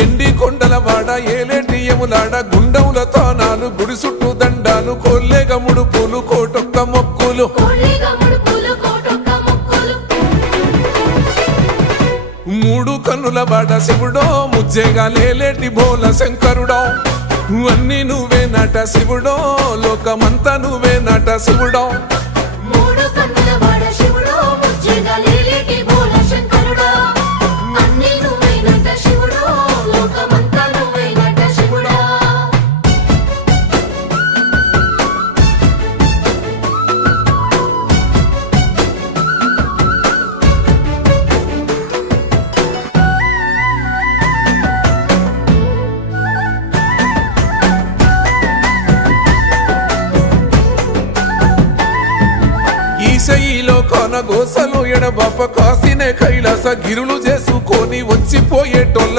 ఎండి కొండల వాడ ఏలేటి యములాడ గుండముల తానాలు గుడి చుట్టూ దండాలు కోల్లేగ ముడుపులు కోటొక్క మొక్కులు మూడు కన్నుల వాడ శివుడో ముజ్జేగా లేలేటి భోల శంకరుడో అన్ని నువ్వే నట శివుడో లోకమంతా నువ్వే నట శివుడో ఈశయిలో కొన గోసలు ఎడబాప కాసినే కైలాస గిరులు చేసుకొని వచ్చిపోయేటోళ్ళ